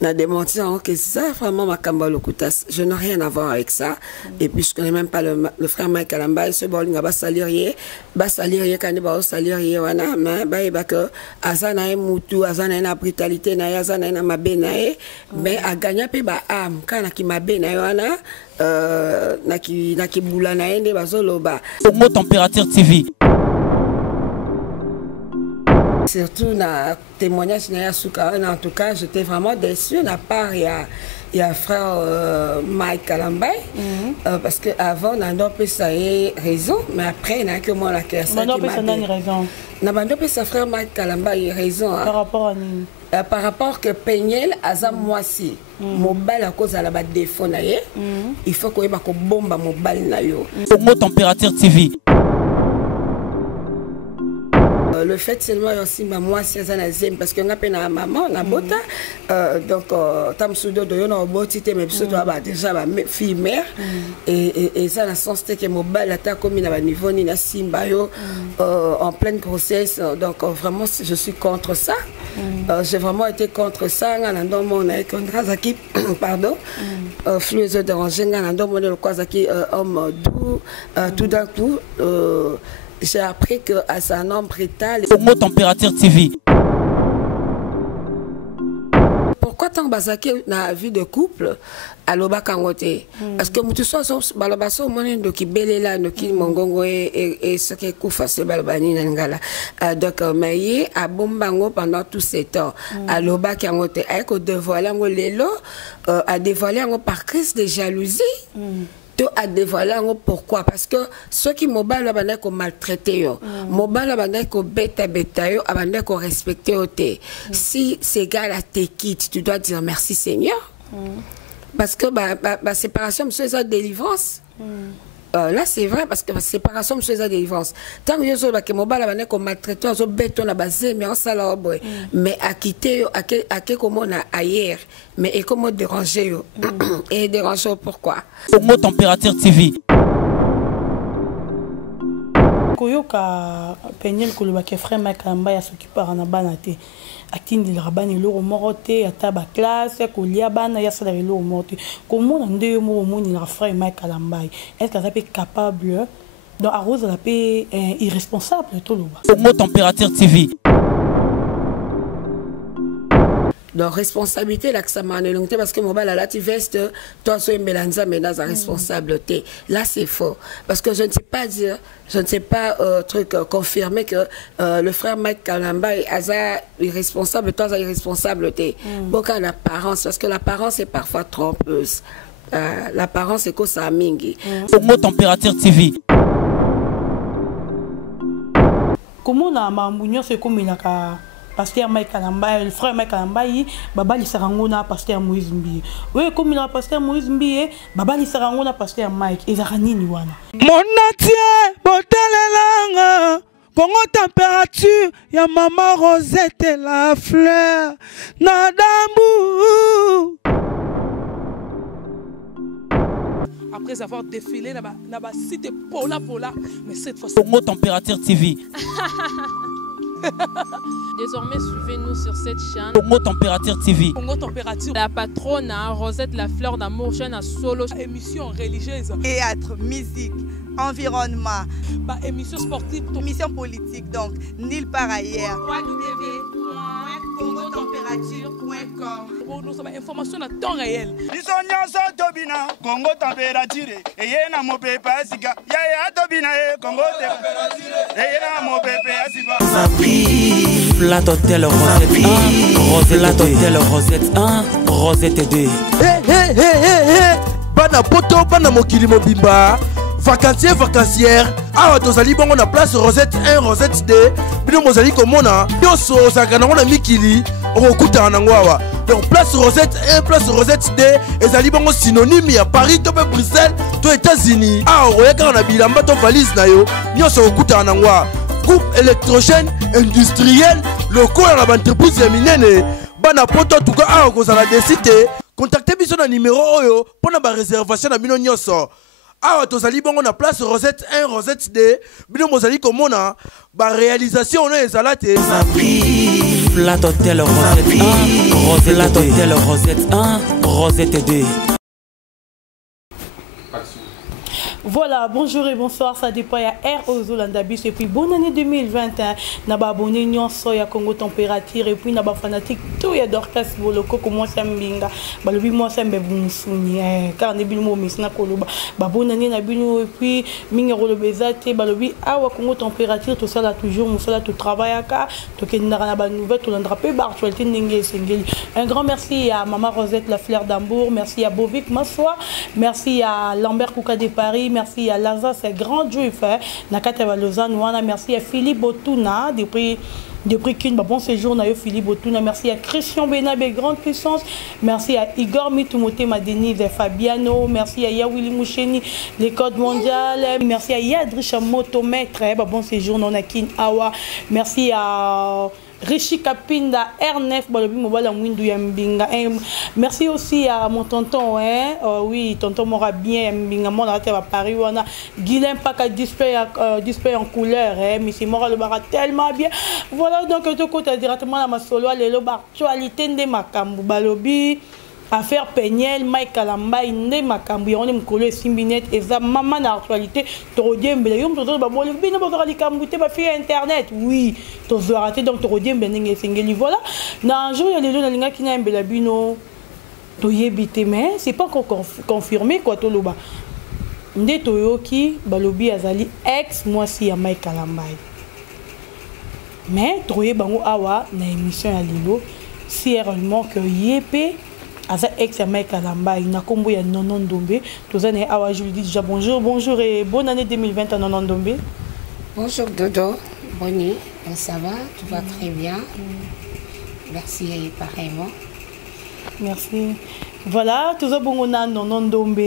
n'a démenti que ça, vraiment, ma Kambalokutas. Je n'ai rien à voir avec ça. Et puis, je ne connais même pas le frère Mike Kalamba. Ce bon, il va salir, quand il va salir, mais Azana Moutou, Azana brutalité, Azana Mabenae, mais à gagner, puis âme, quand il m'a benaïwana, Naki Boulanae, Bazoloba. Congo Température TV. Surtout dans témoignage en tout cas, j'étais vraiment déçue. À part, il y a frère Mike Kalambay, parce qu'avant, on a raison, mais après, il n'y a que moi qui a ça. On a raison. On frère Mike Kalambay raison. Par rapport à nous. Par rapport que Peñel, Azam Moisi, mobile à cause de la défaut, il faut qu'on ait une bombe mobile. Congo Température TV. Le fait seulement aussi moi c'est un parce que on a peine à maman on a bota donc tam soudo de on a botité mais surtout déjà ma fille mère et ça la sens que mobile attaque comme il a niveau ni na simba yo en pleine grossesse donc vraiment je suis contre ça. J'ai vraiment été contre ça dans mon contrat qui pardon flux de danger dans mon le quoi qui homme doux tout d'un coup j'ai appris que à sa nom brutal. Congo Température TV. Pourquoi tant basaki na vie de couple à l'oba kangote? Parce que mutu so balabaso moni ndoki belela ndoki mongongo et ce qui koufa se balbani ngala. Donc mais a bombango pendant tout ce temps à l'oba kangote avec dévoiler ngo lelo a dévoiler ngo par crise de jalousie. À dévoiler pourquoi parce que ceux qui mobile abandonnent qu'on maltraité mobile abandonnent qu'on bêta yo abandonnent qu'on respecte si ces gars là te quittent tu dois dire merci Seigneur parce que bah séparation monsieur ça délivrance là c'est vrai parce que séparation monsieur ça délivrance tant que yo ba que mobile abandonnent qu'on maltraité zo béton la base mais on ça là mais à quitter à que comme on a ailleurs mais et comment déranger et déranger pourquoi Congo Température TV. Koyoka Peñel koloba ke frère Mike Kalamba ya s'occuper na bana te atindi la bana lo morote ata ba classe ko lia bana ya sala lo morote comment on nde mo moni la frère Mike Kalamba est-ce que ça peut capable donc arrose la paix irresponsable tout loba Congo Température TV. Donc responsabilité là que ça m'a éloigné parce que mon bal à la veste toi sois mélanza mais dans la responsabilité là c'est faux parce que je ne sais pas dire je ne sais pas truc confirmer que le frère Mike Kalamba est irresponsable toi irresponsable beaucoup l'apparence parce que l'apparence est parfois trompeuse l'apparence est que ça mingi Congo Température TV. comment on a mambounio c'est comme il a pasteur Mike Kalamba, le frère Mike Kalamba, baba li sarangona pasteur Moïse Mbiye. Oui, comme il a pasteur Moïse Mbiye, baba li sarangona pasteur Mike. Et zarani ni wana. Mon atier, botalelanga, Congo Température, ya maman Rosette et la fleur, nadambu. Après avoir défilé là-bas, c'était Pola, mais cette fois-ci. Congo Température TV. Désormais, suivez-nous sur cette chaîne. Congo Température TV. Congo Température. La patronne Rosette la fleur d'amour, chaîne à solo. Émission religieuse. Théâtre, musique, environnement. Émission sportive. Émission politique, donc nulle part ailleurs. www.congotempérature.com. Pour nous avons information à temps réel. Congo Température. Et y a mon pépé Asiga. Ya Tobina Congo Température. Et y a mon pépé Asiga. Flat Hotel Rosette 1, Flat Hotel Rosette 1, Rosette 2. Bana poto, bana mokili mobimba. Vacancier, vacancière. Ah, tozali bongo na place Rosette 1, Rosette 2. Bino mozali komona. Yoso sakana ngona mikili. Okuta nangwawa. Donc place Rosette 1, place Rosette 2. Ezali bongo synonyme ya Paris, to Bruxelles, to États-Unis. Ah, oyaka na bilamba to valise na yo. Yoso okuta nangwa. Groupe électrogène industriel locaux à l'entreprise minene. Bana poto en tout cas ah kozala décité. Contactez biso na numéro oyo pour na ba réservation na bino nyoso. Ah tozali bongo na place Rosette 1 Rosette 2. Bino mozali komona ba réalisation on ezala te. Flat Hotel Rosette 1, Flat Hotel Rosette 1, Rosette 2. Voilà, bonjour et bonsoir, ça dépend à Air Ozolandabis et puis bonne année 2021. Naba abonné nyon soya Congo température et puis naba fanatique tout ya Dorcas Boloko comment ça mbinga. Balobi moi ça mbebun souni car ne bilmo misna koloba. Ba bonne année na bino et puis minga rolobezate balobi awa Congo température tout ça là toujours mon ça là tout travail aka to kendara na ba nouvelle tout l'andrapé ba actualité ndenge sengeli. Un grand merci à Maman Rosette la fleur d'Ambour, merci à Bovic Massoa, merci à Lambert Kouka de Paris. Merci à Lazare, c'est grand juif. Nakata Lausanne, merci à Philippe Botuna, depuis qu'une bon séjour, Philippe Botuna. Merci à Christian Benabé, grande puissance. Merci à Igor Mitumote Madeni, Fabiano. Merci à Yawili Moucheni, les codes mondiales. Merci à Yadricha Motomètre, bon séjour, Nonakin Awa. Merci à Rishi Kapinda, R9, merci aussi à mon tonton, oui, tonton m'aura bien, mon à Paris, on a Guilain Paka display en couleur, mais c'est Mora le Bara tellement bien. Voilà, donc je côté directement à ma solo, les actualité de Makambu Balobi. Affaire Peniel, Mike Kalamba, Inde Makambu, on aime coller Simbinet et ça, maman d'actualité, Torodiem, Belayum, Tozo, Baboli, Bino, Bozora, Kambouté, ma fille Internet, oui, Tozo, raté, donc Torodiem, Bening Singeli, voilà. Dans un jour, il y a les deux, la qui n'a un Belabino, Toyebité, mais c'est pas encore confirmé, quoi, Toloba. Nde Toyoki, Balobi, Azali, ex, moi, si, à Mike Kalamba. Mais, Toye Bango Awa, na émission à Lilo, si réellement que Yépé, Aza ex Mike Kalamba, il n'a combo ya Nonon Dombe. Tous années awa je lui dis déjà bonjour et bonne année 2020 à Nonon Dombe. Bonjour Dodo, Bonnie, ça va, tout va très bien. Merci et pareillement. Merci. Voilà, tout ça bon on a Nonon Dombe.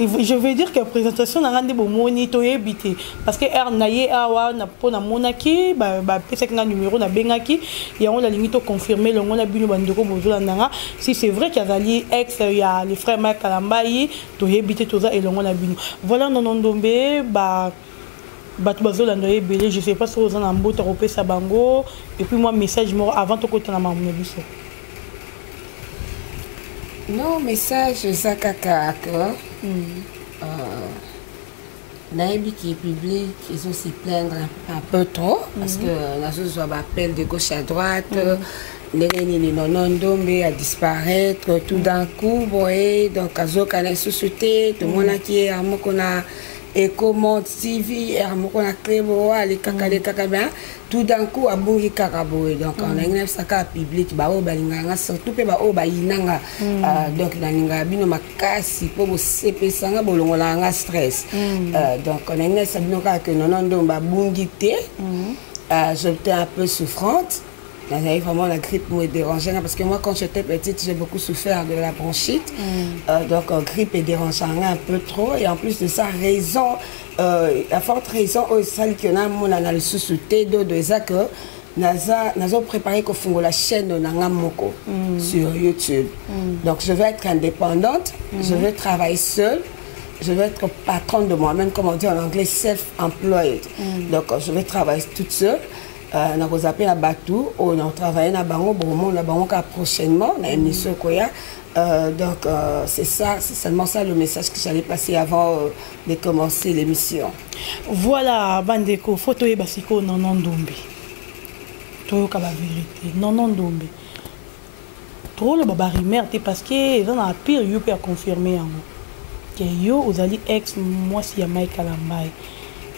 Je veux dire que la présentation n'a rien de bon habité parce que Ernaye awa na pona monaki ba pesa na numéro na bengaki et on la limite confirmer le on a bino bandeko bozola nanga si c'est vrai qu'il y a les ex il y a les frères Mike Kalamba to habité tout ça et le on a bino voilà Nonon Dombe ba tout bazola ndoye belé je sais pas si vous en en bout tropé sa bango et puis moi message moi avant to côté na mamu biso. Non, message Zakaka Naïbi qui est public, ils ont s'y plaindre un peu trop parce que nous avons appel de gauche à droite, Nonon Dombe à disparaître tout d'un coup, donc à Zokana société, tout le monde qui est à Mokona Eco Monde TV, à Mokona Cléboa, les Kakabia. Tout d'un coup, à Bouri Karaboé. Donc, on a un saka public, surtout que Bainanga. Donc, on a un makasi pour CP Sanga, on a un stress. Donc, on a un sabinoka que Nonon Domba Bungité. J'étais un peu souffrante. J'avais vraiment la grippe me dérangeait parce que moi, quand j'étais petite, j'ai beaucoup souffert de la bronchite. Donc, la grippe est dérangeant un peu trop. Et en plus de ça, la forte raison, celle qui a le sous-souté de ça que nous avons préparé qu'on la chaîne de Nangamoko sur YouTube. Donc, je vais être indépendante, je vais travailler seule. Je vais être patronne de moi-même, comme on dit en anglais, self-employed. Donc, je vais travailler toute seule. On a appelé à Batou, on a travaillé à Bango, on a Bango prochainement, on a une émission Koya. Donc, c'est ça, c'est seulement ça le message que j'allais passer avant de commencer l'émission. Voilà, Bandeko, photo et basiko Nonon Dombe. Tout la vérité, Nonon Dombe. Trop le babari merde parce que ils ont un pire you peut confirmer en que yo vous allez ex moi si ya Mike Kalamba.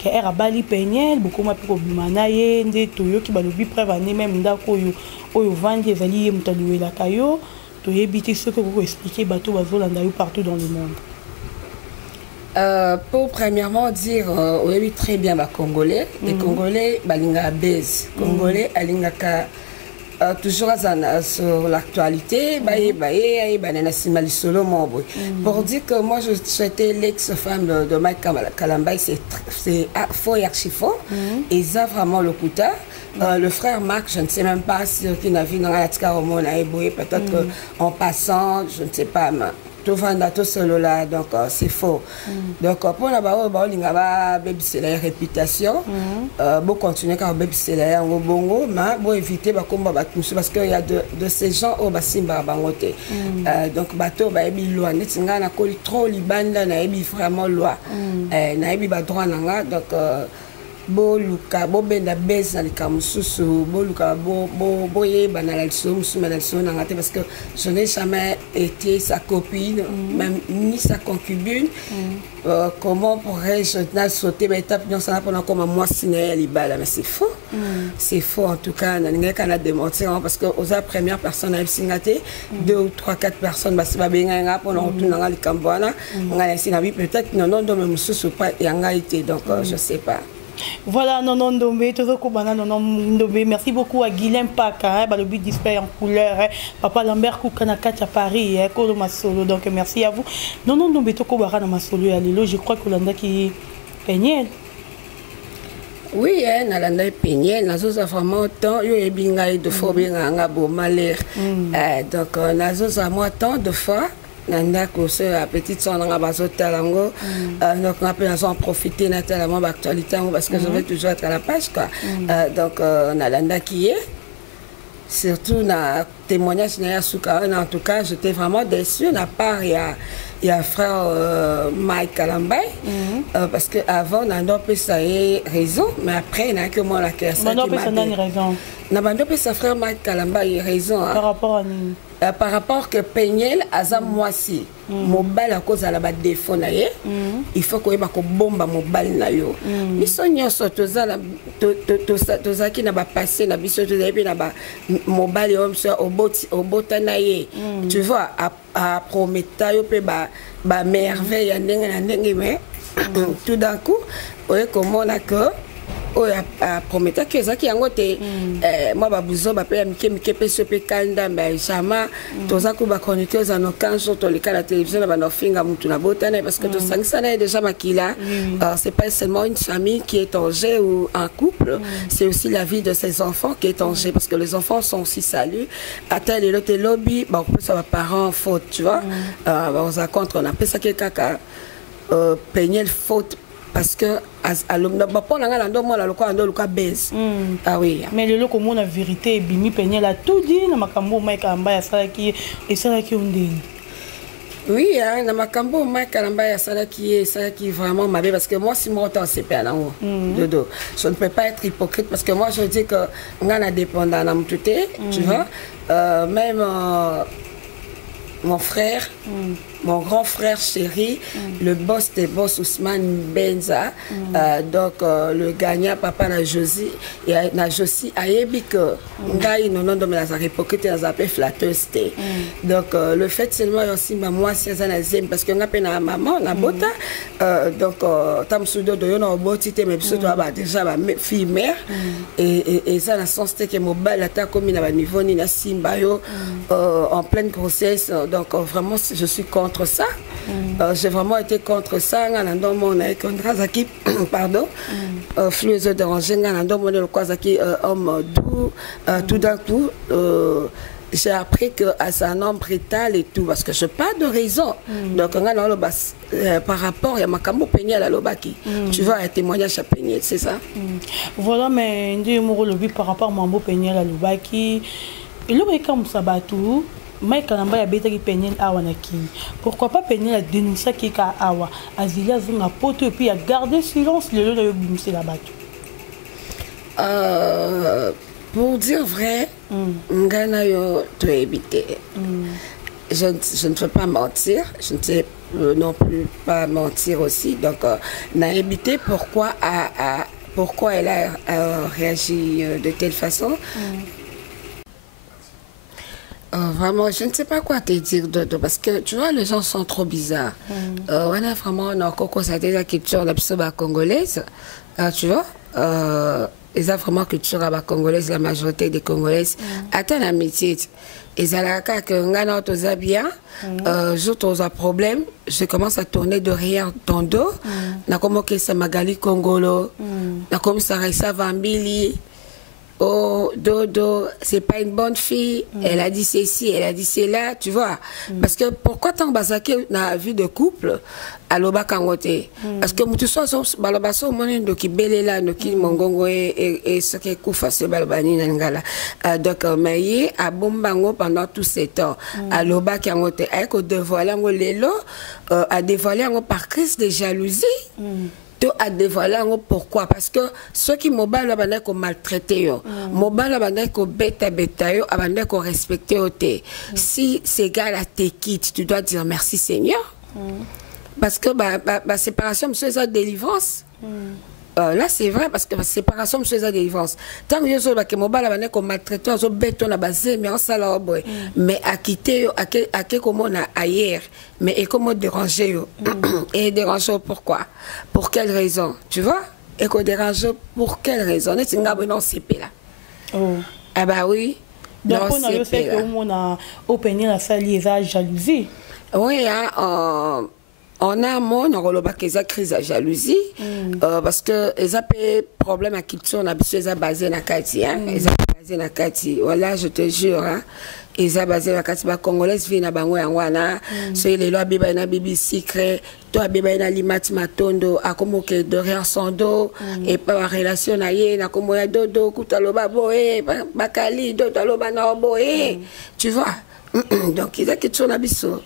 Que era bali Peniel beaucoup ma pe ko bimana ye nde toyo ki balobi preuve année même ndako yo oyo vandi ezali mutaluwe la kayo to yebiti ce que vous expliquer bateau bazolanda yo partout dans le monde. Pour premièrement dire oui très bien ba Congolais, les Congolais balinga base, Congolais alingaka toujours sur l'actualité, pour dire que moi je souhaitais l'ex-femme de Mike Kalamba, c'est faux et archi faux, et ça vraiment le couta. Le frère Marc, je ne sais même pas si il a vu dans la peut-être en passant, je ne sais pas. tovanda to solo là donc c'est faux. Donc pour la ba linga ba c'est la réputation. Bon continuer quand c'est la en bongo mais bon éviter ba komba ba tous parce que il y a de ces gens au basimba bangote. Donc bateau ba ebi loi netinga na koli trop libanda na ebi vraiment loi. Na ebi ba droit nanga donc boluka bobenda beza likamususu boluka boye banala lisomusu manaliso nanga te parce que je n'ai jamais été sa copine même ni sa concubine. Comment pourrais-je sauter l'étape dans ça pendant comme moi signer libala mais c'est faux en tout cas n'a qu'à démontrer parce que aux premières personnes à singate 2 ou 3 4 personnes basi ba benga pour retourner dans le Cambouana on a laissé la vie peut-être non mais mususu pas yanga été donc je sais pas. Voilà, non, Ndombe, merci beaucoup à Guilhem Paka, le but display en couleur, Papa Lambert Koukanakach à Paris, Koloma Solo, donc merci à vous. Non, Ndombe, Toko Bara dans ma solo, je crois que l'on a qui peignait. Oui, Nalanda Péniel, Nazo a vraiment tant, yo et bingaï de fois bien beau malheur. Donc, Nazo a moi tant de fois. Nanda kose la petite son dans la base talango donc on peut en profiter naturellement d'actualité parce que je vais toujours être à la page quoi. Donc Nalanda qui est surtout na témoignage na Suka en tout cas j'étais vraiment déçu na part il y a frère Mike Kalambay parce que avant Nando peut ça raison mais après il n'a que moi la caisse qui m'a raison Nando peut sa frère Mike Kalambay raison par rapport à par rapport que Peñel aza mwasi mobile à cause à la bas défaut na ye il faut que ba ko bomba mobile na yo biso nyonso tozala tozaki na ba passé na biso tozabi na ba mobile homme sur obota na ye tu vois à prometa yo pe ba merveille ya ndenge na ndenge mais tout d'un coup oye komona que a promettre que ça qui a ngoté moi babuzo ba pe mike pe sope kanda mais jamais toza ko ba chroniquer za no 15 jours to le la télévision na ba no finga mutu na botana parce que to sangsana est déjà makila c'est pas seulement une famille qui est en jeu ou un couple c'est aussi la vie de ses enfants qui est en jeu parce que les enfants sont aussi salués à tel et l'autre lobby bah on peut ça parents faute tu vois on a contre on appelle ça que kaka peigner faute parce que à l'homme n'a pas la ngala ndo mona lokwa ndo lokwa base ah oui mais le loko mona vérité bimi peigner la tout dit na makambo Mike Kalamba ya sala qui et sala qui ondeni oui na makambo Mike Kalamba ya sala qui vraiment mabe parce que moi si moi autant c'est pas là dodo je ne peux pas être hypocrite parce que moi je dis que ngana dépendant na mutute tu vois même mon frère mon grand frère chéri, le boss des boss Ousmane Benza, donc le gagnant papa na Josie et na Josie ayebi que ngai non de la hypocrite na zappé flatteuse té. Donc le fait seulement aussi moi c'est un azem parce que nga pe na maman na bota donc tam sudo do yo na boti té mais biso to ba déjà ba fille mère et ça na sens té que mobile ata comme na ba niveau ni na simba yo en pleine grossesse donc vraiment je suis contre ça. J'ai vraiment été contre ça. Pardon. Flux dérangé. Homme doux. Tout d'un coup, j'ai appris que c'est un homme brutal et tout parce que je n'ai pas de raison. Donc, par rapport à Makambo Peñel à Lobaki, tu vois un témoignage à Peñel, c'est ça? Voilà, mais par rapport à Makambo Peñel à Lobaki, il y a comme ça batou. Mike Kalamba ya beta ki Peñel awa na ki. Pourquoi pas Peñel a dénoncé ki ka awa Azilia zonga poto et puis a gardé silence le lieu de bimser la batte. Pour dire vrai, ngana yo to éviter. Je ne peux pas mentir, je ne sais non plus pas mentir aussi. Donc n'a évité pourquoi elle a réagi de telle façon. Vraiment, je ne sais pas quoi te dire Dodo parce que tu vois, les gens sont trop bizarres. On a vraiment la culture la congolaise, tu vois. Ils ont vraiment culture congolaise, la majorité des Congolaises. Attends la métier. Et ça la que ngana toza bien, jour toza problème, je commence à tourner derrière ton dos. Na comme que ça magali Congolo, na comme ça resa Vambili. oh, Dodo, c'est pas une bonne fille, elle a dit ceci, elle a dit cela, tu vois. Parce que pourquoi tant basake dans la vie de couple, à l'oba kangote? Parce que tu sois balabaso monen do ki belela no ki mongongo et ce qui koufa se balbani nangala. Donc mais a bombango pendant tout ce temps. À l'oba kangote ay ko dévoiler ngo lelo a dévoiler ngo par crise de jalousie. A dévoilé pourquoi? Parce que ceux qui m'ont maltraité, m'ont bêta yo, abandonné qu'on respecte au thé. Si ces gars-là te quittent, tu dois dire merci Seigneur. Parce que la séparation, c'est sa délivrance. Là, c'est vrai, parce que la séparation, c'est sa délivrance. Tant que je suis maltraité, qu'on maltraite, on béton la base, mais on s'en a mais à quitter, à quel comment on a ailleurs, mais et comment déranger, et déranger pourquoi? Pour quelle raison? Tu vois? Et qu'on dérange pour quelle raison? C'est une bonne CP là. Ah bah oui. Donc, on a fait qu'on a opené la salle, il y a jalousie. Oui, hein. On a une crise de jalousie parce que les problèmes à culture on a basé dans Kati basé dans Kati voilà je te jure hein ils basé dans Kati ba congolaise vient na bango yangwana so les lois biba na bibi secret toi biba na limati matondo akomoke derrière son dos et pas relation na ye na komo ya dodo kutaloba boé bakali dodo loba na boé tu vois donc ils a culture na biso.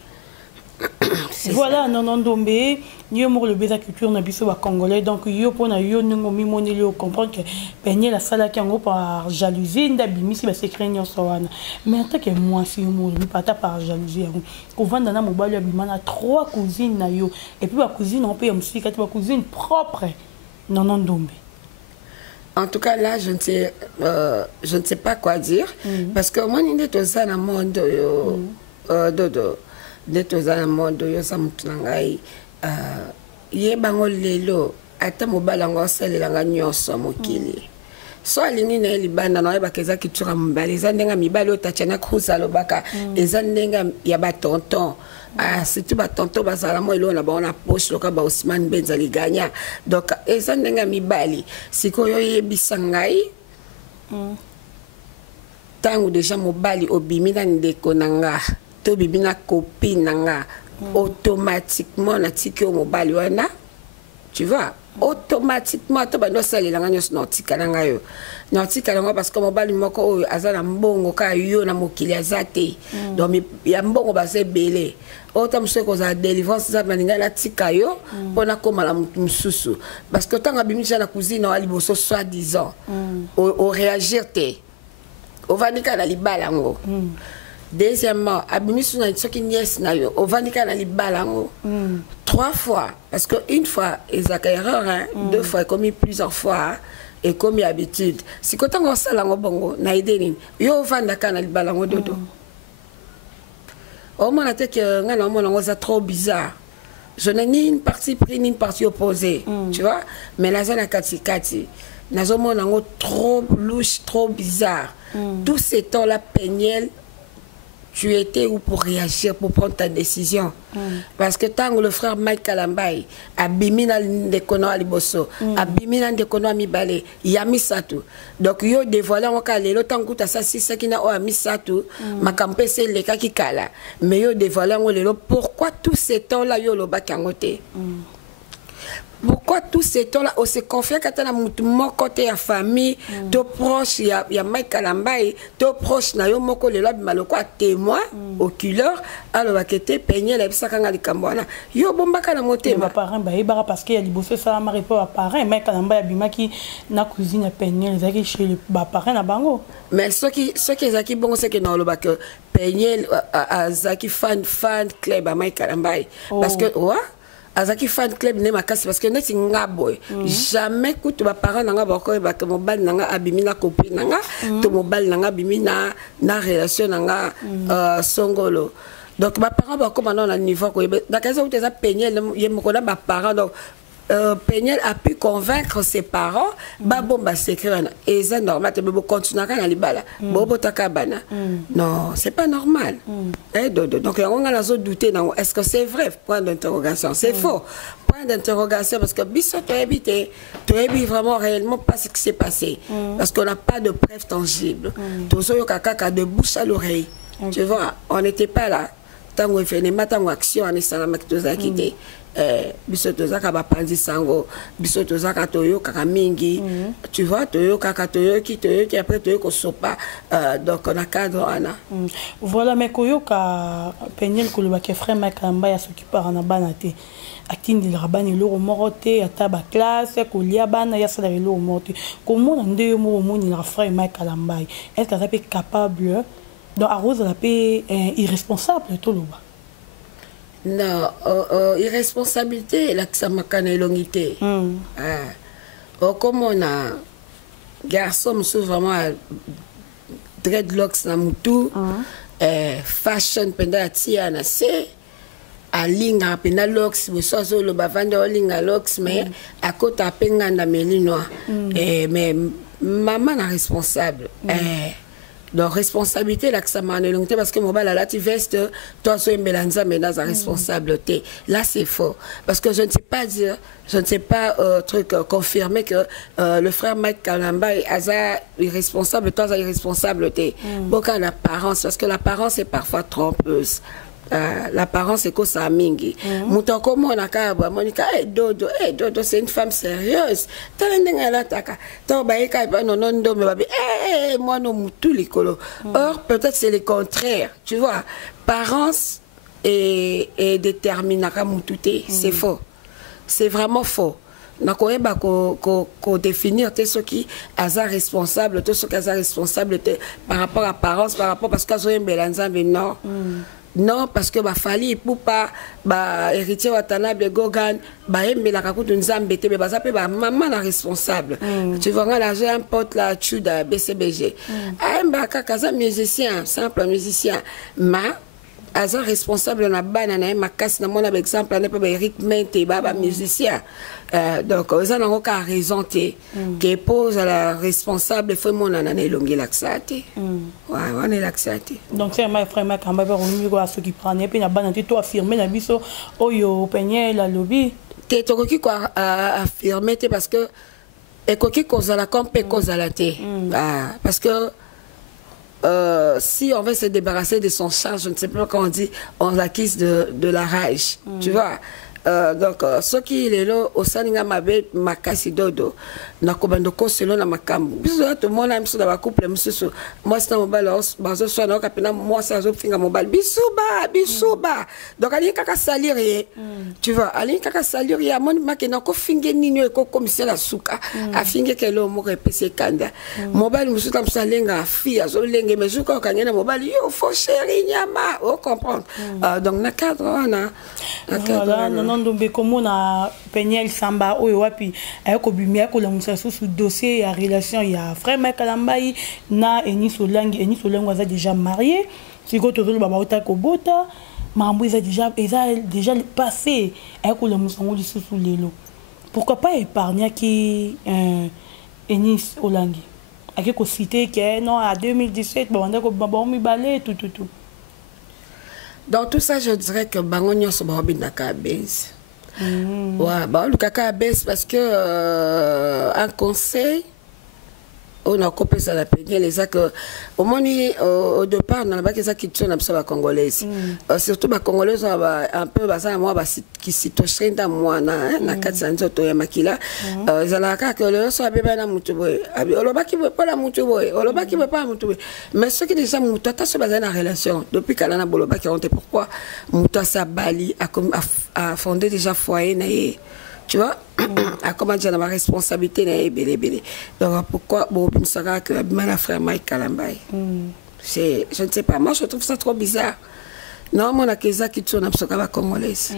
Voilà, non Ndombe, nous avons le baiser culture na biso congolais donc yo pona yo ngo mi moneli yo comprendre que peigner la salle qui en par jalousie ndabimi si ba secret nyonso wana mais en tant que moi si mo lui pas par jalousie ko vanda na mobali abima na 3 cousines na yo et puis ba cousine on peut musika ba cousine propre non Ndombe. En tout cas là je ne sais pas quoi dire parce que moi n'était tout ça dans le monde dodo d'être dans le monde yo sa mutunangai ye bango lelo ata mobala ngo selelanga nyonso mokili so alingi na libanda na ba keza kitura mbali zandenga mibalo tachana khuza lobaka ezandenga ya ba tonton surtout ba tonton bazala mo elo na ba na poche loka ba Ousmane Benza liganya donc ezandenga mibali sikoyo yebisa ngai tangu deja mobali obimi na ndeko nanga to bibina copine nanga automatiquement na tiki au mobile wana tu vois automatiquement to bando sali langa nyos nautika nanga yo nautika nanga parce que mobile moko oyo azala mbongo ka yo na mokili azate donc ya mbongo base belé autant monsieur ko za délivrance za maninga na tika yo pona koma la mususu parce que tanga bimisa na cousine na liboso soit disant au réagir te au vanika na libala ngo. Deuxièmement, abimisu na tsoki nièce na yo, ovanika na libalango 3 fois parce que une fois ils ont erreur hein, 2 fois commis plusieurs fois et comme habitude. Si quand on sala ngo bongo na ideni, yo ovandaka na libalango dodo. Au moins que ngana mo ngo ça trop bizarre. Je n'ai ni une partie pris ni une partie opposée, tu vois? Mais la zone à kati nazo mo ngo trop louche, trop bizarre. Tout ce temps là peignel tu étais où pour réagir, pour prendre ta décision. Parce que tant que le frère Mike Kalambay a bimina ndekono aliboso, a bimina ndekono amibale, yami satu. Donc yo dévoilé en calé, le temps que tu as ça si ça qui n'a pas mis satu, ma campé c'est le cas qui cala. Mais yo dévoilé en lelo, pourquoi tous ces temps là yo lo bakangote? Pourquoi tous ces temps-là, on se confie quand on a mon côté à famille, tout proche, il y a Mike Kalambay, tout proche, na yo moko le lob maloko à témoin, oculaire, alors va quitter peigner la bisa kanga li kambwana. Yo bomba kana moté. Ma parent ba ibara parce que y a liboso ça ma réponse à parent, Mike Kalambay abima ki na cuisine à peigner les aki chez le ba parent na bango. Mais ce qui zaki bon c'est que dans le bac peigner à zaki fan club à Mike Kalambay parce que ouais azaki fan club ne makasi parce que neti ngaboy jamais kutu ba parents nanga ba ko ba mobile nanga abimina copine nanga to mobile nanga bimina na relation nanga songolo donc ba parents ba ko na niveau ko da kaza uteza peigner yemoko na ba parents donc Peignel a pu convaincre ses parents ba bomba secret et c'est normal te bo continuer à libala bobo takabana non c'est pas normal donc on a la zone douter est-ce que c'est vrai point d'interrogation c'est faux point point d'interrogation parce que biso tu as vraiment réellement pas ce qui s'est passé parce qu'on n'a pas de preuves tangibles. Tout ça kaka de bouche à l'oreille. Tu vois, on n'était pas là. Tango événement, tango action, on est sans la mactosa quitté. Biso toza ka bapanzi sango, biso toza ka toyo kaka mingi. Tu vois, toyo kaka toyo qui après toyo ko sopa. Donc on a cadre ana. Voilà, mais koyo ka penyel koloba ke frère Makamba ya s'occuper na banate. Akindi rabani lo morote ata ba classe ko lia bana ya sala lo morte. Comment ndeyo mo moni na frère Makamba? Est-ce que ça peut capable donc arrose la paix irresponsable tout le bas? Non, irresponsabilité, là que ça m'a canné l'ongité. Comme on a garçon, monsieur vraiment dreadlocks na mutu, fashion pendant la c'est à linga penalox, mais soit le bavanda linga lox, mais à côté à penganda melinois. Mais maman est responsable. Donc, responsabilité, là, que ça m'a longué parce que mon bal à la veste, toi, sois une mélange, mais dans la responsabilité. Là, c'est faux. Parce que je ne sais pas dire, je ne sais pas, confirmer que le frère Mike Kalamba est irresponsable, toi, irresponsable. Beaucoup d'apparence, parce que l'apparence est parfois trompeuse. L'apparence est que ça mingi. Mouton comme on a kabwa, Monica, Dodo, c'est une femme sérieuse. Moi non moutou likolo. Or peut-être c'est le contraire, tu vois. Parence et déterminaka moutouté, c'est faux. C'est vraiment faux. Donc, on va définir ceux qui sont responsables, tous ceux qui sont responsables par rapport à l'apparence, par rapport parce qu'ils ont un mélange, mais non. Non, parce que fali pour pas héritier watanabe gogan mais la kakutu nzambete mais bazape maman la responsable. Tu vois là j'ai un pote là tu da BCBG. Kaza musicien, simple musicien, ma aza responsable na bana na makasi na mona exemple na pas Eric Mente baba musicien. Donc ils ont encore raison qui pose à la responsable faut mon anané longi laxate. Ouais, on est laxate. Donc c'est ma frère Makamba ba on à ceux qui prennent puis na bana to affirmer na biso oyo peñe la lobby. Té to ki quoi affirmer parce que et qui cause la compé cause la té. Parce que si on veut se débarrasser de son charge, je ne sais pas comment on dit, on l'acquise de la rage. Tu vois. Donc, ce qui est là, au Saninga Mabe, Makasi Dodo, Nakobandoko, selon la Makambu. Bisous, tout le monde a mis sur la couple, monsieur. Moi, c'est un mobile, bazo, soit non, capina, moi, c'est un finger mobile. Bisouba. Donc, allez, kaka salir, tu vois, allez, kaka salir, ya mon makena, ko finger nino, ko commissaire la souka, a finger que l'homme aurait pc kanda. Mobile, monsieur, tam salenga, fille, azo lenge, mais je crois qu'il y a un mobile, yo, faut chéri, nyama, on comprend. Donc, na cadre, on a. Voilà, non, ndombe komo na peñel samba oyo wapi ayako bimia ko la musasu sous dossier ya relation ya frère Makalamba na Eni Solangi aza déjà marié siko tozolo baba otako bota mambo eza déjà passé ayako la musango sous lelo pourquoi pas épargner qui Eni Solangi akiko citer que non à 2017 banda ko baba mi balé tout dans tout ça, je dirais que Bangonio se bat bien à base. Ouais, le caca à base parce que un conseil, on a coupé ça la peine. Les que au moins au départ, on a pas que ça qui tourne absolument congolaise. Surtout les congolaises un peu basé moi qui s'y touchent dans moi na 400 to ya makila. Zalaka que le so abeba na mutuboy. Oloba qui veut pas la mutuboy. Oloba qui veut pas mutuboy. Mais ce qui déjà mutata se basé na relation. Depuis qu'Alana Boloba qui rentre pourquoi mutasa Bali a fondé déjà foyer na. Tu vois, à comment dire ma responsabilité n'est belle. Donc pourquoi bon ça que ma frère Mike Kalamba. C'est je ne sais pas, moi je trouve ça trop bizarre. Non, mon akeza qui tourne absolument congolaise.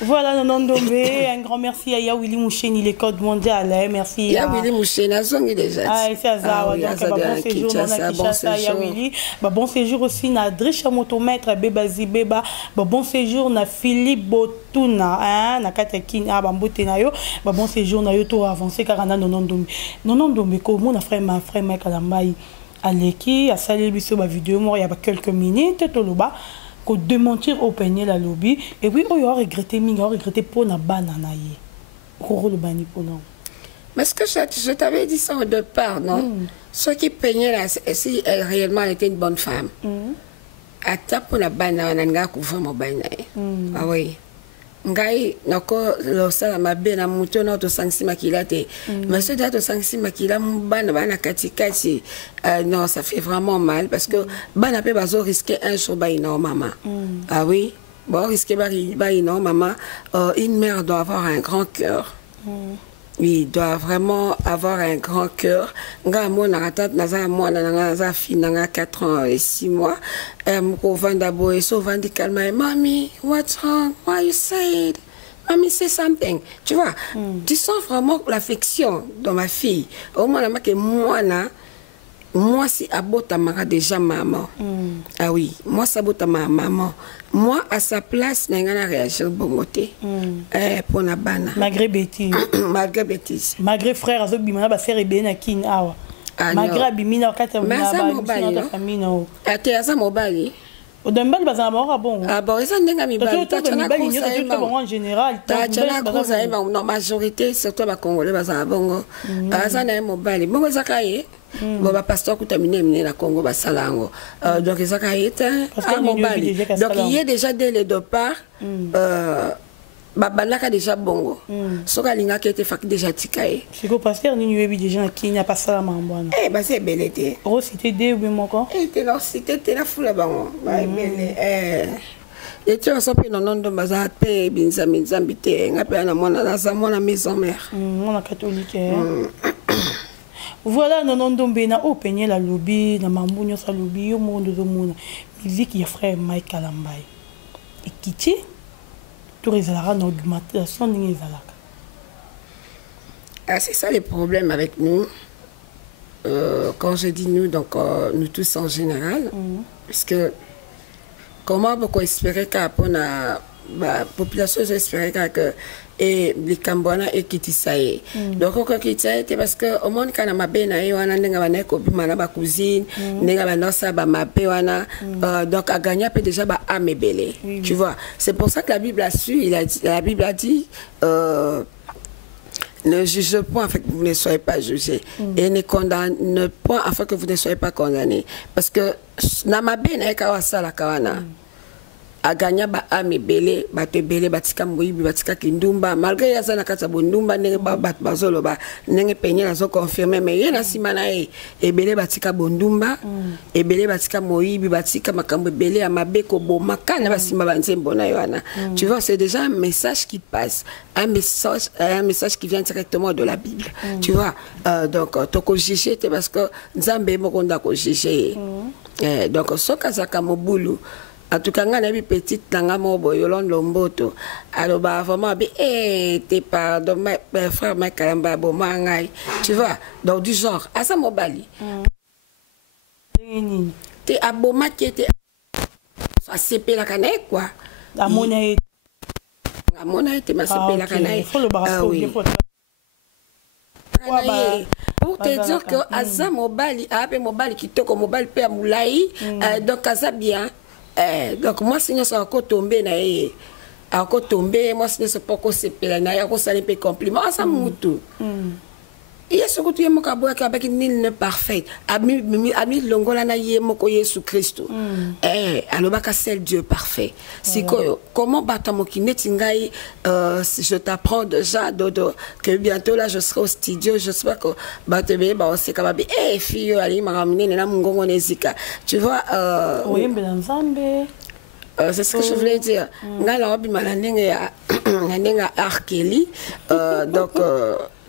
Voilà, non Ndombe, un grand merci à Willy Moucheni, les codes mondiales. Merci. Willy Moucheni, à Zongi déjà. C'est ça, donc bon séjour, on a Kinshasa, Willy. Bon séjour aussi, na Drisha Motomètre, Bébazi Béba. Bon séjour, na Philippe Botuna, na Katekin, Bambote Nayo. Bon séjour, na Yoto avancé, car on a non Ndombe. Non Ndombe, comme mon frère Mike Kalamba, Aleki, a salé lui sur ma vidéo, il y a quelques minutes, tout le bas. que démentir au peigner la lobby et puis on a regretté mingi on regretté pour na banana yé rôle bani pour non. Mais ce que je t'avais dit ça au départ, non? Ce qui peignait là, si elle réellement était une bonne femme, à ta pour la banane, on a couvert mon banane. Ah oui. Ngai nako lo sala mabe na muto na to sangsi makila te mais ce date to sangsi makila bana bana katikati non ça fait vraiment mal parce que bana pe bazo risquer un jour ba ino maman ah oui bon risquer ba ino maman une mère doit avoir un grand cœur oui, il doit vraiment avoir un grand cœur. Nga mo na ratat naza mo na naza fi na 4 ans et 6 mois. Ko vanda boy so vandi calma. Mommy, what's wrong? Why you say it? Mommy, say something. Tu vois, tu sens vraiment l'affection dans ma fille. Au moins que moi si abota mara déjà maman. Ah oui, moi ça abota ma maman. Moi à sa place n'engana réagir bongoté. Pour na bana. Malgré bêtise. Malgré bêtise. Malgré frère azok bimana ba faire ebe na kin awa. Malgré bimina kata na ba famille no. Ate asa mobali. Odembali bazana ba bon. Ah bon, ça ndenga mibali. Tachana ko en général. Tachana ko ça na majorité surtout ba congolais bazana bongo. Asa na mobali. Bongo zakaye. Bon ba pasteur kutamine mine na Congo ba salango. Donc zakaye ta mobali. Donc il y a déjà dès le départ babalaka déjà bongo. Soka linga qui était fak déjà tikaye. Siko pasteur ni yebi déjà qui n'a pas ça la mambwana. Bah c'est belete. Oh c'était deux ou moko. Était là c'était la foule bango. Bah belé et tu as sapé non non baza pe binzami nzambite ngape na mona na za mona maison mère. Mona catholique. Voilà non dombe na openye la lobby na mambunyo sa lobby yo monde do mona. Musique ya frère Mike Kalambai. Et kiti tout résalera dans l'augmentation de l'Ezalaka. Ah, c'est ça le problème avec nous. Quand je dis nous, donc nous tous en général, parce que comment beaucoup espérer qu'après la population espérer que et les Cambouana et Kitisaye. Donc quand Kitisaye c'est parce que au monde quand ma belle na wana ndenga bana ko bimana ba cousine ndenga bana sa ba mabe wana donc a gagné peut déjà ba amebele. Tu vois, c'est pour ça que la Bible a su, la Bible a dit ne juge point afin que vous ne soyez pas jugés et ne condamne point afin que vous ne soyez pas condamnés parce que na mabe na ka sala kawana a gagné ba amebele ba te belé batika moyibi batika kindumba malgré ya sana kata bondumba ndenge ba bat bazolo ba ndenge peigné na zo confirmer mais yena simana e belé batika bondumba e belé batika moyibi batika makambo belé ya mabeko bo makana ba simba banzembo na yana. Tu vois, c'est déjà un message qui passe, un message qui vient directement de la Bible. Tu vois, donc toko juger parce que nzambe mokonda ko juger. Donc sokazaka mobulu. En tout cas, on a une petite tangamobo, Yolande Lomboto. Alors, vraiment, t'es pardon, frère, ma kalamba, bon, mangai. Tu vois, donc du genre, à ça, mobali. T'es à Boma qui était à CP la canaille, quoi. La monnaie. La monnaie était ma CP la canaille. Ah oui. Pour te dire que Aza Mobali, Ape Mobali qui te comme Mobali Père Moulaï, donc Aza bien. Donc moi sinon ça encore tombé na encore tombé moi sinon c'est pas qu'on se pela na encore ça n'est pas compliment ça mutu et ce que tu es mon cabo avec nul ne parfait ami longola na yé moko Yesu Christ alors baka seul Dieu parfait si comment batamo ki netingai je t'apprends déjà que bientôt là je serai au studio j'espère que batebe ba c'est capable fille ali ma ramener na mungongo nezika tu vois oui mais nzambe c'est ce que je voulais dire. Ngala obi malanenga nanenga arkeli donc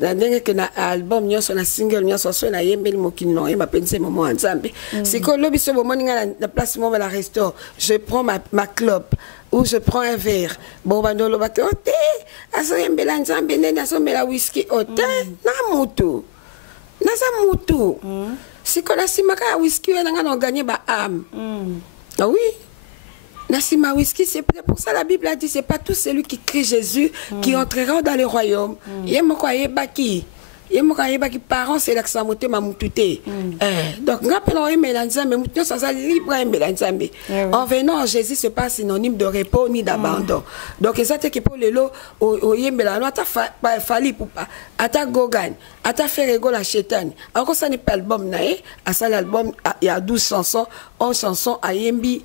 nanenga que na album nyoso na single nyoso so na yembeli mokino e mapense momo nzambe. C'est que lobi so bomo ninga na place mo la resto, je prends ma clope ou je prends un verre. Bon bandolo ba ke ote aso yembela nzambe nena so mela whisky ote na mutu. Na sa mutu. C'est que la simaka whisky na nga no gagner ba âme. Ah oui. Nassima whisky, c'est pour ça la Bible a dit c'est pas tout celui qui crie Jésus qui entrera dans le royaume. Il y a quoi baki. ye mo ka yeba ki parents c'est l'accent moté ma mututé donc rappelons et mélanzambe mututé ça libre et mélanzambe en venant Jésus c'est pas synonyme de repos ni d'abandon donc ça te que pour le lo o yembela no ata fali pour pas ata gogan ata faire ego la chétane encore ça n'est pas album nae à ça l'album il y a 12 chansons 11 chansons ayembi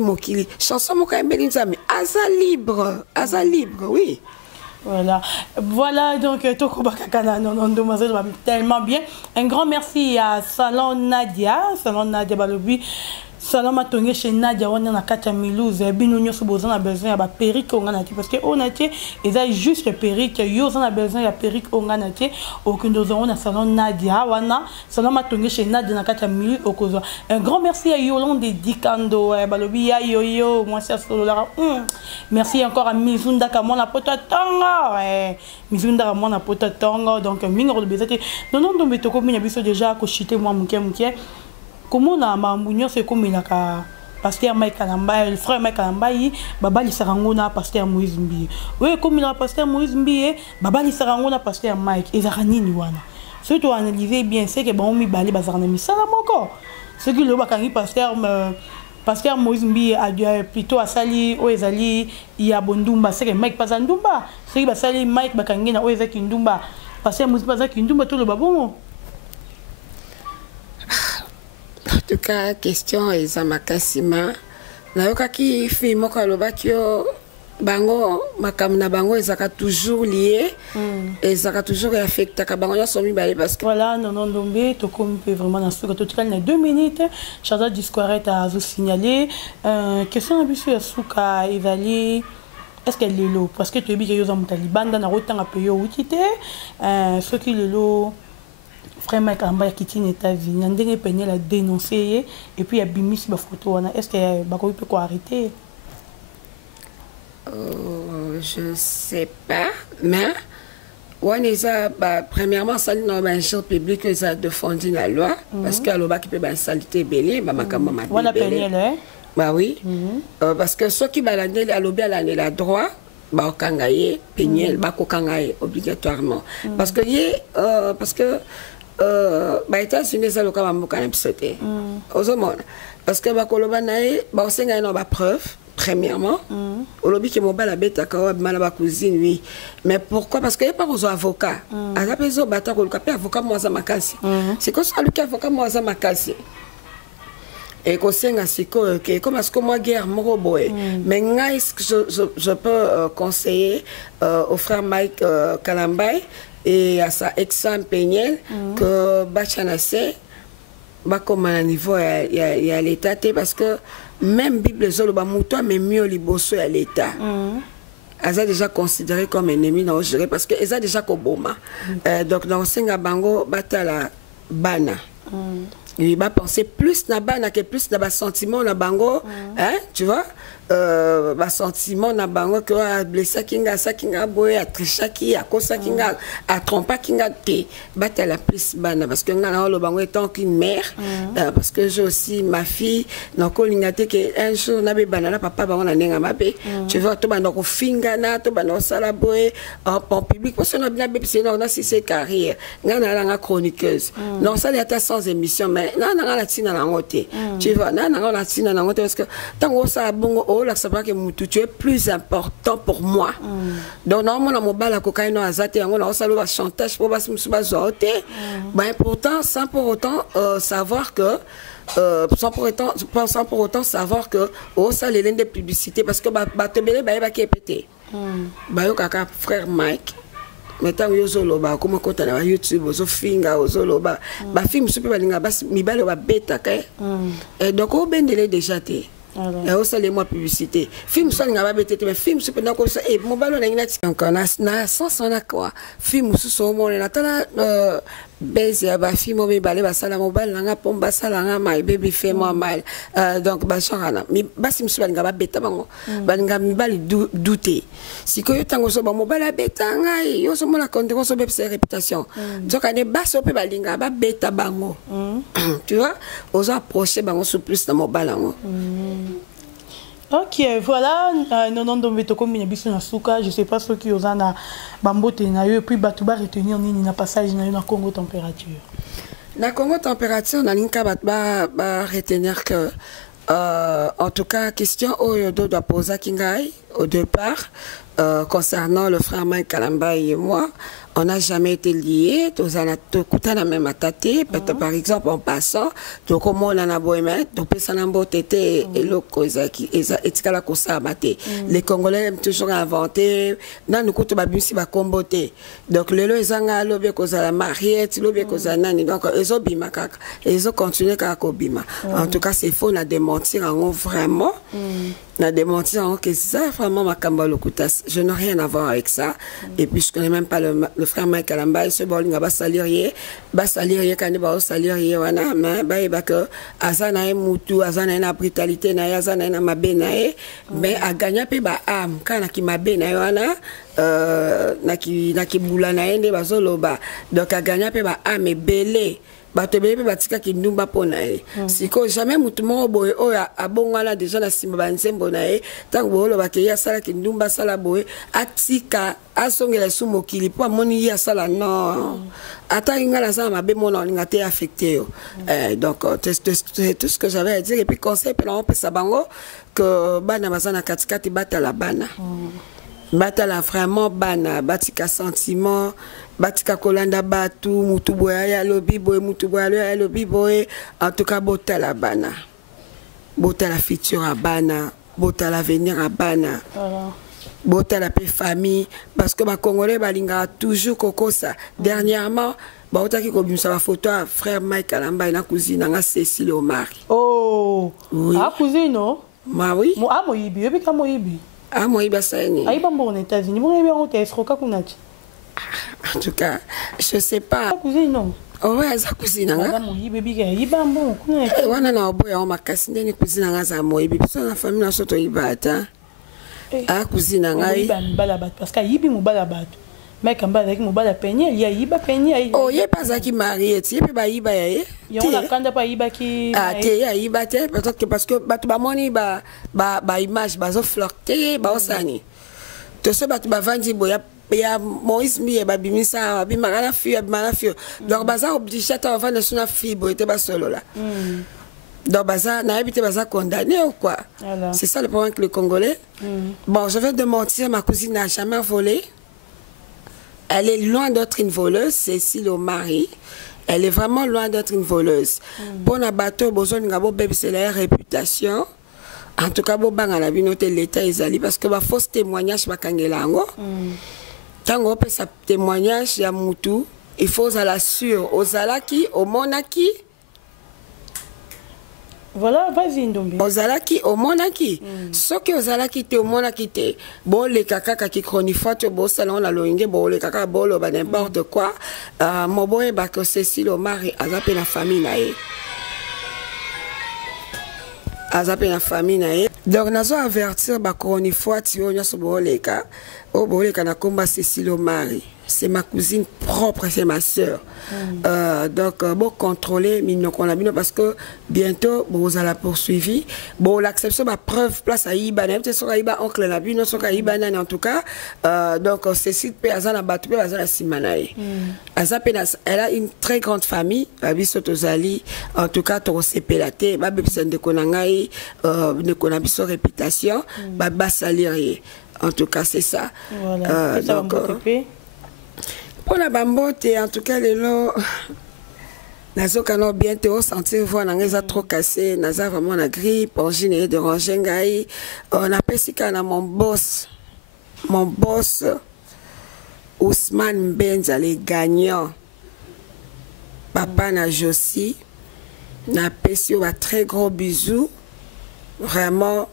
mokili chanson mo ka yembeli nzambe asa libre oui. Voilà, donc Toko Bakakana, non, demoiselle, va tellement bien. Un grand merci à Salon Nadia Balobi. Salon Matongé chez Nadia, on a 4 Milouz, Binouno Soubozan a besoin de perruque on a parce que on a ils ont juste perruque, ils ont besoin de perruque on a aucun dos on a Salon Nadia, wana Salon Matongé chez Nadia, on a 4 Milouz au Kozo. Un grand merci à Yolande Dikando, Balobi, Yo, moi c'est Solola. Merci encore à Mizunda Kamona Potatanga, Mizunda Kamona Potatanga, donc Mingo de Bezate. Non, mais Toko Minabiso déjà, Kochité, moi, Mouké. Comment on a mambounion c'est comme il a pasteur Mike Kalamba le frère Mike Kalamba baba li sarangona pasteur Moïse Mbi oui comme il a pasteur Moïse Mbi baba li sarangona pasteur Mike ezarani ni wana surtout analyser bien c'est que bon mi balé bazarna mi sala moko ce qui le bakangi pasteur Moïse Mbi a plutôt à sali o ezali ya bondumba c'est que Mike pas ndumba c'est que basali Mike bakangi na o ezaki ndumba pasteur Moïse pas ezaki ndumba tout le babongo. En tout cas, question est Makasima. Nayoka ki fi moko alobakio bango makamna bango ezaka toujours lié ezaka toujours affecté ka bango ya somi balé parce que voilà non dombe to comme peut vraiment dans ce que tout cas 2 minutes Chada discourette à vous signaler question abisu ya suka evali est-ce qu'elle est là parce que tu es bien yo za mutalibanda na rotanga peyo utité ce qui est là frère Mike Kalamba qui est États-Unis, ndenge peine la dénoncer et puis il y a bimis ba photo est-ce que bako peut quoi arrêter je sais pas mais on est premièrement ça dans un champ public que ça défendu la loi parce que aloba qui peut ba salité belé ba makamba ma voilà peine là bah oui parce que ceux qui balandé alobi à l'année la droit ba kangaye peine ba ko kangaye obligatoirement parce que bah États-Unis ça le cas mboka na bisoté ozomona parce que ba koloba nae ba osenga na ba preuve premièrement olobi ke mobala beta ka mala ba cousine oui mais pourquoi parce que y a pas aux avocats à la peso bata ko ka avocat moi za makasi c'est comme ça le avocat moi za makasi et qu'on sait que comme est-ce que moi guerre moro boy mais je peux conseiller au frère Mike Kalamba et à sa ex-femme Peniel que Bachanase va comme à un niveau il y a l'état parce que même Bible zolo ba muto mais mieux liboso à l'état elle a déjà considéré comme ennemi dans le parce que elle a déjà koboma donc dans Senga Bango batala bana il va penser plus na bana que plus na ba sentiment na bango hein tu vois ba sentiment na bango que a blessé kinga boy a tricha ki a kosa kinga a trompa kinga te batala plus bana parce que ngana lo bango étant qu'une mère parce que j'ai aussi ma fille na ko lingate que un jour na be bana na papa bango na nenga mabe tu vois to bana ko finga na to bana sala boy en public parce que na bien bébé c'est non si c'est carrière ngana la chroniqueuse non ça est sans émission mais non la tina na ngote tu vois non la tina na ngote parce que tango ça bongo oh là ça va que tu es plus important pour moi donc normalement mon bala cocaïne azate yango na ça le chantage pour bas musuba zote ben pourtant sans pour autant savoir que sans pour autant savoir que oh ça les lignes de publicité parce que ba te belé ba qui est pété ba yo kaka frère Mike mettons yozolo ba comme quand on a YouTube ozo finga ozolo ba film super balinga bas mibalo ba beta ka et donc au bendele déjà té et aussi les mois publicité film ça n'ga pas bêté mais film super donc ça et mon ballon n'inga encore na sens on a quoi film sous son mon na tala base ya ba film mi balé ba sala mobile nga pomba sala nga my baby fait moi mal donc ba changana mi ba sim super n'ga pas bêta bango ba n'ga mi bali douter si ko yotango so ba mobile bêta nga yo so mo la compte so be sa réputation donc ane ba so pe ba linga ba bêta bango tu vois aux approcher bango sur plus na mobile ngo Ok, voilà, non, donc Betoko Minabiso na Souka, je sais pas ce qui ont na Bambote na eux, puis Batouba retenir ni na passage na Congo température. Na Congo température, na linka ba retenir que en tout cas, question Oyodo doit poser à Kingai au départ concernant le frère Mike Kalamba et moi. On n'a jamais été liés, tous on a tout la même attaté, par exemple en passant, donc comme on en a beau mettre, donc personne tété et le cause qui est la cause les Congolais aiment toujours inventer, non nous coûte ma si va comboter, donc le ils ont lobby cause la mariée, lobby cause nani, donc ils ont bima kaka, ils ont continué kaka bima. En tout cas c'est faux, on a démentir en vraiment. On a démenti que ça vraiment ma Kambalo Koutas. Je n'ai rien à voir avec ça. Et puis je connais même pas le frère Mike Kalamba. Ce bon il va salir quand il va salir wana mais bah il va que azana mutu azana na brutalité na azana na mabenae mais a gagner pe ba am kana ki mabena wana na ki bula na ende bazoloba donc a gagner pe ba am belé batebele pe batika ki ndumba pona e siko jamais mutu mo boye oya abongala déjà na simba banzembo na e tango bolo bakeya sala ki ndumba sala boye atika asongela sumo kili po moni ya sala non ata ingala ça mabe mona linga te affecté donc c'est tout ce que j'avais à dire et puis conseil pe on peut sabango que bana bazana katikati bata la bana batala vraiment bana batika sentiment batika kolanda batu mutu boya ya lobi boy mutu boya ya lobi boy en tout cas botala bana botala futur à bana botala avenir à bana botala pe famille parce que ba congolais balinga toujours kokosa dernièrement ba otaki ko bimsa ba photo à frère Mike Kalamba na cousine nga Cécile Omari oh oui. Ah cousine non ma oui mo amoyibi yobi ka moyibi ah moi iba saini ah iba mbona États-Unis mo iba on t'esroka kunati en tout cas je sais pas cousine non oh ouais za cousine nga madame moyibi ka iba mbona kunati wana na oboya o makasi ndeni cousine nga za moyibi biso na famille na soto ibata ah cousine nga iba mbala bat parce que ibi mbala bat mais quand bala ki mbala penye ya iba penye oh ye pas za ki marié ti pe ba iba ya ye on a kanda pa iba ki ah te ya iba te peut-être que parce que batu ba moni ba image ba zo flirter ba osani to se batu ba vandi boya ya Moïse mi ba bimisa ba bimara fi ba fi donc baza obligé ta vendre sur na fi boy te ba solo là donc baza na habité baza condamné ou quoi c'est ça le problème avec le Congolais bon je vais te mentir ma cousine n'a jamais volé. Elle est loin d'être une voleuse, Cécile Omari. Elle est vraiment loin d'être une voleuse. Pour un bateau, c'est la réputation. En tout cas, la l'État est parce que faux témoignage, quand on fait ce témoignage, il faut l'assurer aux Alaki, au Monaki. Voilà, vas-y, Ndombi. Ozalaki, au monaki. Ce que Ozalaki te, au monaki te. Bon, les caca qui chronifient, bon, salon, la loingue, bon, les caca, bon, n'importe quoi. Mon boy, bah, que Cécile Omari, a zappé la famille, nae. A zappé la famille, nae. Donc, nous avons avertir, bah, chronifient, tu vois, nous bon, les cas. Oh, bon, les cas, combat Cécile Omari. C'est ma cousine propre, c'est ma soeur. Donc, bon, contrôler, parce que bientôt, bon, vous allez poursuivre. Bon, l'acception, ma preuve, place à Iba, même si c'est Iba, oncle la bune, c'est Iba, en tout cas. Donc, Cécile, Azana Batou, Azana Simanae. Elle a une très grande famille, Babiso Tozali, en tout cas, Torosé Pelate, Babibsen de Konangaï, de Konabiso réputation, Baba Saliri. En tout cas, c'est ça. Voilà. Donc, pour la bambote, en tout cas, les lots, nous avons bientôt senti voir les trop cassé, nous avons vraiment la grippe, on a de Rangengaï, on a pensé qu'on a mon boss, Ousmane Benza, les gagnants, papa na Josi, n'a pensé un très gros bisou, vraiment.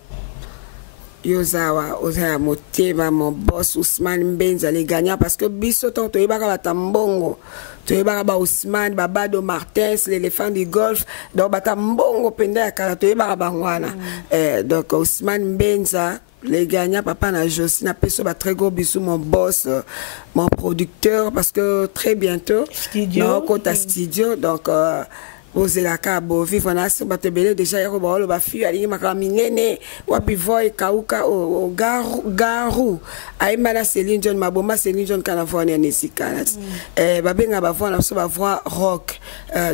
Yozawa, Ozawa Moteba, mon boss Ousmane Benza, les gagnants, parce que Bissoton, tu es baraba tambongo, tu es baraba Ousmane, Babado Martins, l'éléphant du golf, donc Batambongo Penda, tu es baraba Wana. Donc Ousmane Benza, les gagnants, papa na Josi, n'a pas un très gros bisou, mon boss, mon producteur, parce que très bientôt, dans Kota Studio, donc. bozelaka bovivre na se bato ebele déjà yako baolo bafille alingi makambo minene wapi voi ekauka o garu ayemba na Céline Dion maboma Céline Dion kana voix na esika babenga bavoix na biso bavoix rock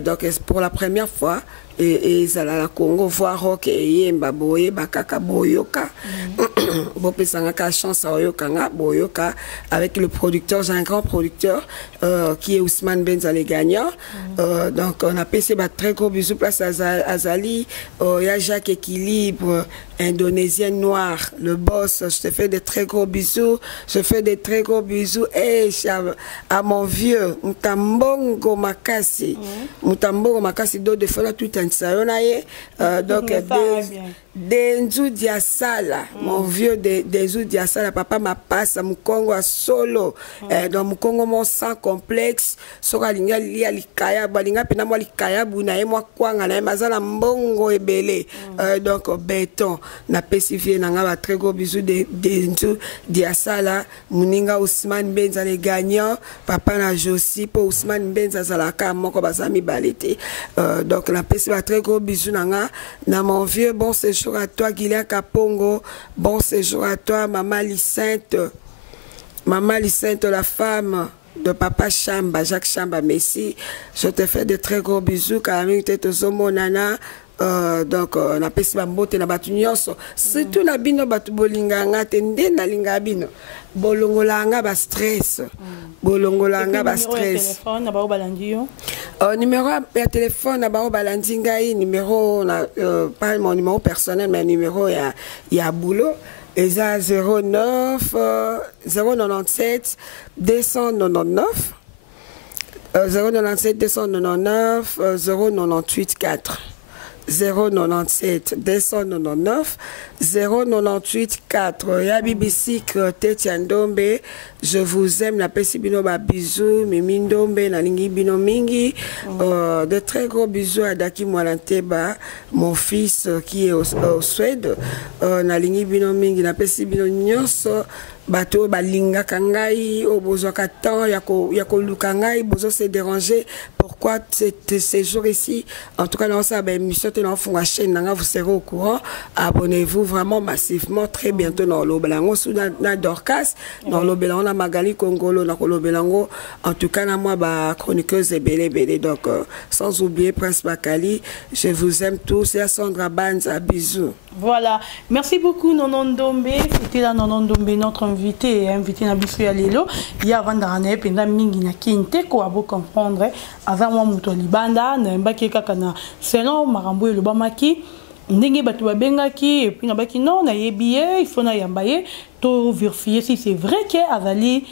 donc pour la première fois et ezala na Congo voix rock eyemba boye bakaka boyoka bopesanga ka chance oyokanga boyoka avec le producteur, j'ai un grand producteur qui est Ousmane Benza les gagnants donc on a passé très gros bisous place à Azali il y a Jacques Équilibre indonésienne noire le boss, je te fais de très gros bisous, je fais de très gros bisous et à mon vieux Mutambongo Makasi do de faire tout un sayonaye donc Denzu Diasala mon vieux Denzu Diasala papa ma passe à Mukongo à solo dans Mukongo mon sans complexe soka linga lia likaya balinga pena moi likaya buna e moi kwanga na mazala mbongo ebele donc béton na pesifié nanga ba très gros bisous de Denzu Diasala muninga Ousmane Benza les gagnants papa na Josi pour Ousmane Benza zalaka moko bazami balete donc na pesi ba très gros bisous nanga na mon vieux bon séjour à toi Guilia Kapongo, bon séjour à toi Maman Licente, la femme de Papa Chamba, Jacques Chamba, merci. Je te fais de très gros bisous, Kalamine Tetozomo Nana. Donc on a pesi bambote na batu nyonso surtout na bino batu bolinganga tende na linga bino bolongolanga ba stress bolongolanga ba stress téléphone na ba balandi yo numéro ya téléphone na ba balandi ngai numéro na pas mon numéro personnel mais numéro ya boulot eza 097 299 097 299 098 4 097 299 098 4 ya BBC Tetiandombe je vous aime la pesibino ba bisous Mimi Ndombe na lingi bino mingi de très gros bisous à Daki Mwalanteba mon fils qui est au Suède na lingi bino mingi na pesibino nyonso bato balinga kangai obozo katan yako lukangai bozo se déranger pourquoi ces jours ici en tout cas dans ça émission te dans la chaîne vous serez au courant abonnez-vous vraiment massivement très bientôt dans l'Obelango sous na Dorcas dans l'Obelango na Magali Congolo dans l'Obelango en tout cas na moi ba chroniqueuse et belé donc sans oublier Prince Bakali je vous aime tous et à Sandra Banza bisous. Voilà, merci beaucoup Nonon Ndombe, c'était la Nonon Ndombe notre invité na biso ya lelo ya vandana penda mingi na kinte ko abo comprendre avant moi muto libanda na mbaki kaka na selon marambo le bamaki ndenge batu babengaki et puis na baki non na yebiye il faut na yambaye to vérifier si c'est vrai que Azali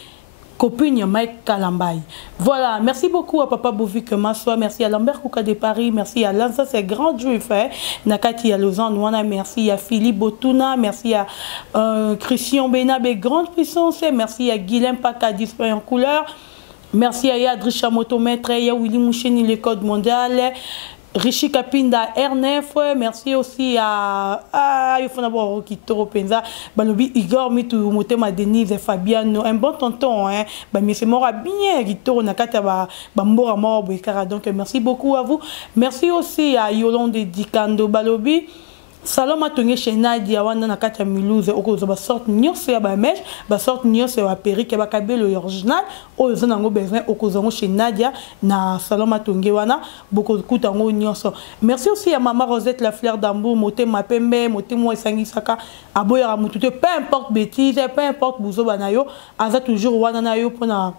copine Mike Kalambay. Voilà, merci beaucoup à Papa Bovic Massoa, merci à Lambert Kouka de Paris, merci à Lanza, c'est grand juif, Nakati à Lausanne, merci à Philippe Botuna, merci à Christian Benabe, grande puissance, merci à Guilhem Paka, display en couleur, merci à Yadri Chamoto Maître, à Willy Moucheni, le code mondial, Rishi Kapinda R9, merci aussi à Yofonabo Kitoro Penza, Balobi Igor Mitu Motema Denise Fabiano, un bon tonton, hein, mais c'est mort bien Kitoro Nakata Bambora Mort Bouekara, donc merci beaucoup à vous. Merci aussi à Yolande Dikando Balobi. Saloma tonge chez Nadia wana nakata miluze okozo ba sorte nyonso ya ba mèche ba sorte nyonso ya perike ba kabelo original ozo nango besoin okozo chez Nadia na Saloma tonge wana boko kuta ngo nyonso. Merci aussi à maman Rosette la fleur d'amour motema pembe motema esangisaka aboya mutute peu importe bêtise peu importe buzo banayo aza toujours wana nayo pona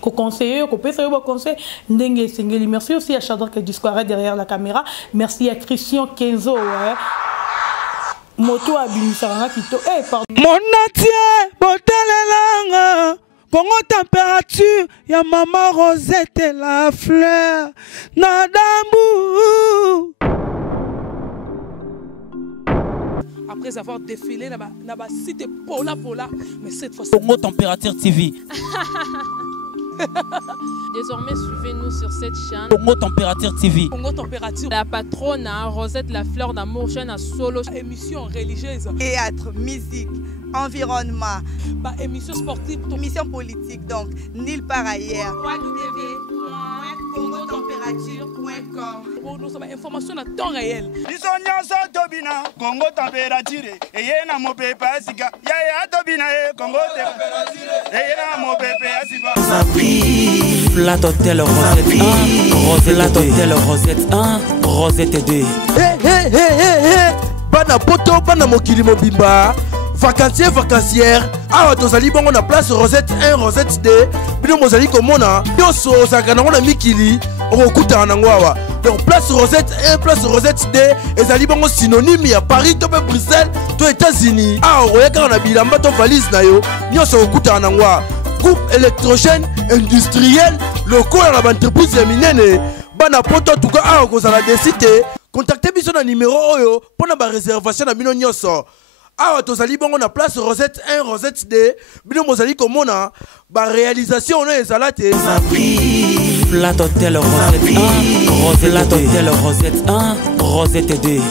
ko conseiller, ko pesa yo conseil ndenge sengeli. Merci aussi à Chador qui disparaît derrière la caméra. Merci à Christian Kenzo moto abimisanga kito pardon mon natie botalelanga Congo température ya maman Rosette la fleur nadambu. Après avoir défilé là-bas, cité Pola, mais cette fois-ci. Congo Température TV. Désormais, suivez-nous sur cette chaîne. Congo Température TV. Congo Température. La patronne, Rosette la fleur d'amour, chaîne à solo. Émission religieuse. Théâtre, musique, environnement. Émission sportive. Émission politique, donc, nulle part ailleurs. congotempérature.com. Pour nous avoir information à temps réel. biso nyonso tobina Congo température eye na mopepe asika yaya tobina Congo température eye na mopepe asika Flat Hotel Rosette 1 Flat Hotel Rosette 1 Rosette 2. Bana poto bana mokili mobimba vacancier vacancière awa tozali bongo na place Rosette 1 Rosette 2 bino mozali komona nyonso ozalaka nango na mikili okokutana nango awa. Donc place Rosette 1 place Rosette 2 ezali bongo synonyme ya Paris to pe Bruxelles to États-Unis. Awa oyaka na bilamba to valise na yo nyonso okokutana nango awa. Groupe électrogène industriel lokola na entreprise ya minene bana poto tuka awa kozala desite. Contactez biso na numéro oyo pona ba réservation na bino nyonso. Awa tozali bongo na place Rosette 1 Rosette 2 bino mozali komona ba réalisation ono ezalate Flat Hotel Rosette 1 Rosette 2 Rosette 2